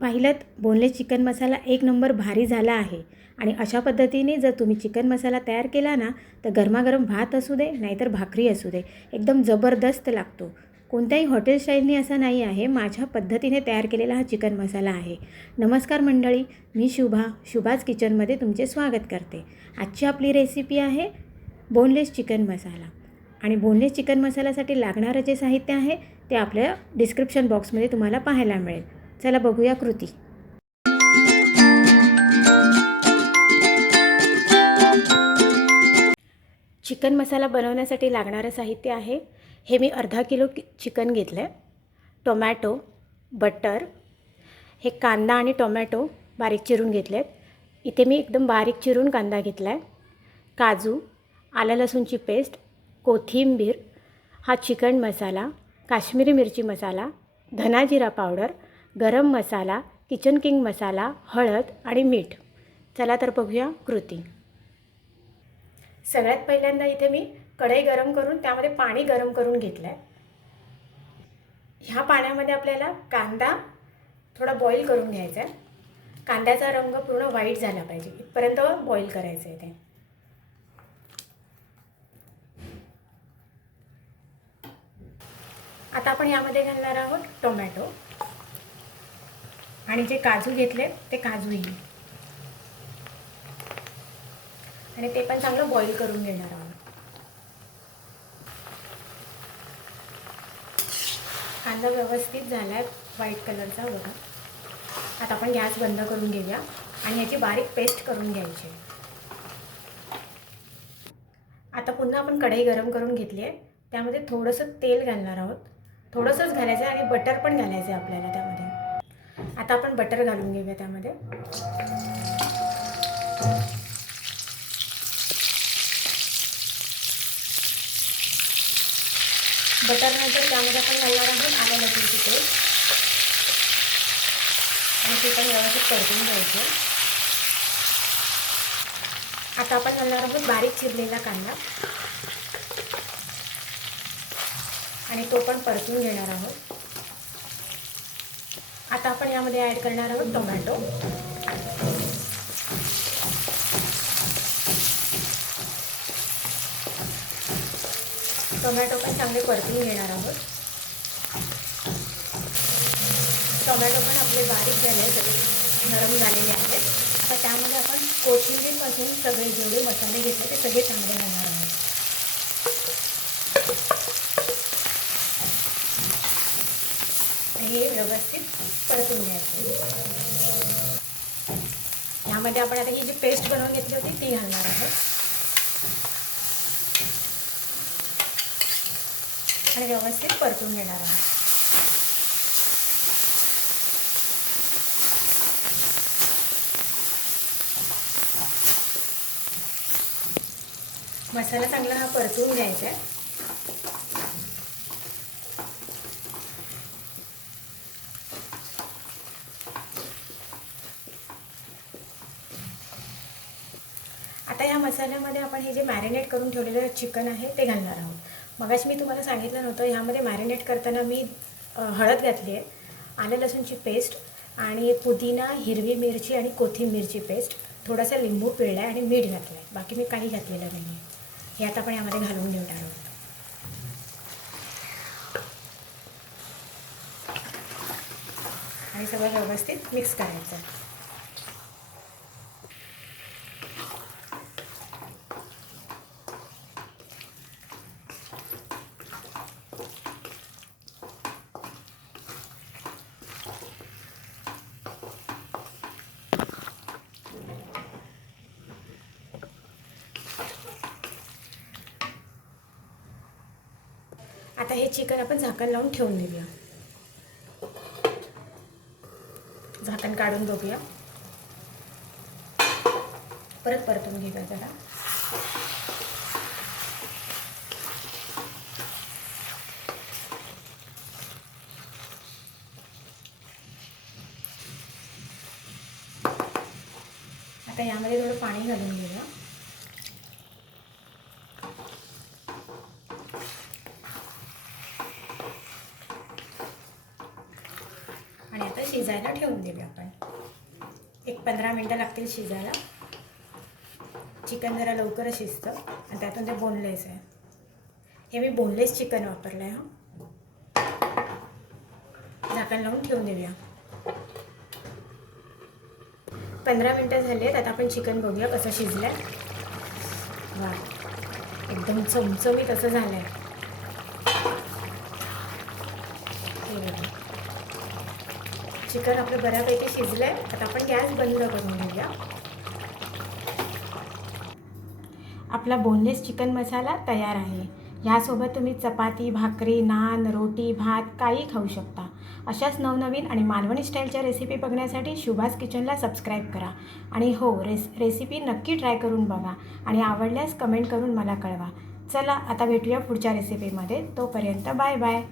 पाहिलं boneless chicken मसाला एक number भारी झाला आहे. आणि अशा पद्धतीने जर तुम्ही चिकन मसाला तयार केला ना तर गरमागरम भात असू दे नाहीतर भाकरी असू दे एकदम जबरदस्त लागतो. कोणत्याही हॉटेल स्टाईलनी असा नाही आहे, माझ्या पद्धतीने तयार केलेला हा चिकन मसाला आहे. नमस्कार मंडळी, मी शुभाज किचनमध्ये तुमचे स्वागत करते. आजची आपली रेसिपी आहे बोनलेस चिकन मसाला. आणि बोनलेस चिकन मसाल्यासाठी लागणारं जे साहित्य आहे ते आपल्या डिस्क्रिप्शन बॉक्समध्ये तुम्हाला पाहायला मिळेल. चला बघूया कृती. चिकन मसाला बनवण्यासाठी लागणारं साहित्य आहे, हे मी अर्धा किलो चिकन घेतलं आहे. टोमॅटो, बटर, हे कांदा आणि टोमॅटो बारीक चिरून घेतलेत. इथे मी एकदम बारीक चिरून कांदा घेतला आहे. काजू, आलं लसूणची पेस्ट, कोथिंबीर, हा चिकन मसाला, काश्मीरी मिरची मसाला, धना जिरा पावडर, गरम मसाला, किचन किंग मसाला, हळद आणि मीठ. चला तर बघूया कृती. सगळ्यात पहिल्यांदा इथे मी कढई गरम करून त्यामध्ये पाणी गरम करून घेतलं आहे. ह्या पाण्यामध्ये आपल्याला कांदा थोडा बॉईल करून घ्यायचा आहे. कांद्याचा रंग पूर्ण व्हाईट झाला पाहिजे इथपर्यंत बॉईल करायचं आहे ते. आता आपण यामध्ये घालणार आहोत टोमॅटो आणि जे काजू घेतले ते काजूही, आणि ते पण चांगलं बॉईल करून घेणार आहोत. कांदा व्यवस्थित झाला आहे व्हाईट कलरचा बघा. आता आपण गॅस बंद करून घेऊया आणि याची बारीक पेस्ट करून घ्यायची. आता पुन्हा आपण कढई गरम करून घेतली आहे, त्यामध्ये थोडंसं तेल घालणार आहोत. थोडंसंच घालायचं आहे आणि बटर पण घालायचं आहे आपल्याला त्यामध्ये. आता आपण बटर घालून घेऊया त्यामध्ये. बटरनंतर त्यामध्ये आपण घालणार आहोत आलं लसूणची पेस्ट आणि ते पण व्यवस्थित परतून घ्यायचं. आता आपण घालणार आहोत बारीक चिरलेला कांदा आणि तो पण परतून घेणार आहोत. आता आपण यामध्ये ॲड करणार आहोत टोमॅटो. टोमॅटो पण चांगले परतून घेणार आहोत. टोमॅटो पण आपले बारीक झाले, सगळे नरम झालेले आहेत. आता त्यामध्ये आपण कोथिंबीरपासून सगळे जेवढे मसाले घेतले ते सगळे चांगले घालणार आहोत. हे व्यवस्थित परतून घ्यायचे. यामध्ये आपण आता ही जी पेस्ट बनवून घेतली होती ती घालणार आहोत आणि व्यवस्थित परतून घेणार आहोत. मसाला चांगला हा परतून घ्यायचा आहे. आता या मसाल्यामध्ये आपण हे जे मॅरिनेट करून ठेवलेलं चिकन आहे ते घालणार आहोत. मगाशी मी तुम्हाला सांगितलं नव्हतं, ह्यामध्ये मॅरिनेट करताना मी हळद घातली आहे, आलं लसूणची पेस्ट आणि पुदिना, हिरवी मिरची आणि कोथिंबीरची पेस्ट, थोडासा लिंबू पिळला आहे आणि मीठ घातलं आहे. बाकी मी काही घातलेलं नाही आहे. हे आता आपण यामध्ये घालून घेणार आहोत आणि सगळं व्यवस्थित मिक्स करायचं. आता हे चिकन आपण झाकण लावून ठेवून देऊया. झाकण काढून बघूया, परत परतून घेऊया जरा. आता यामध्ये थोडं पाणी घालून घेऊया. शिजायला ठेवून देऊया आपण. एक 15 मिनटं लागतील शिजायला. चिकन जरा लवकरच शिजतं आणि त्यातून ते बोनलेस आहे. हे मी बोनलेस चिकन वापरलं आहे. झाकण लावून ठेवून देऊया. 15 मिनटं झाली आहेत. आता आपण चिकन बघूया कसं शिजलं आहे. वा, एकदम चमचमीत असं झालं आहे. चिकन आपलं बऱ्यापैकी शिजलं आहे. आता आपण गॅस बंद करून घेऊया. आपला बोनलेस चिकन मसाला तयार आहे. ह्यासोबत तुम्ही चपाती, भाकरी, नान, रोटी, भात काही खाऊ शकता. अशाच नवनवीन आणि मालवणी स्टाईलच्या रेसिपी बघण्यासाठी शुभास किचनला सबस्क्राईब करा. आणि हो, रेसिपी नक्की ट्राय करून बघा आणि आवडल्यास कमेंट करून मला कळवा. चला आता भेटूया पुढच्या रेसिपीमध्ये. तोपर्यंत बाय बाय.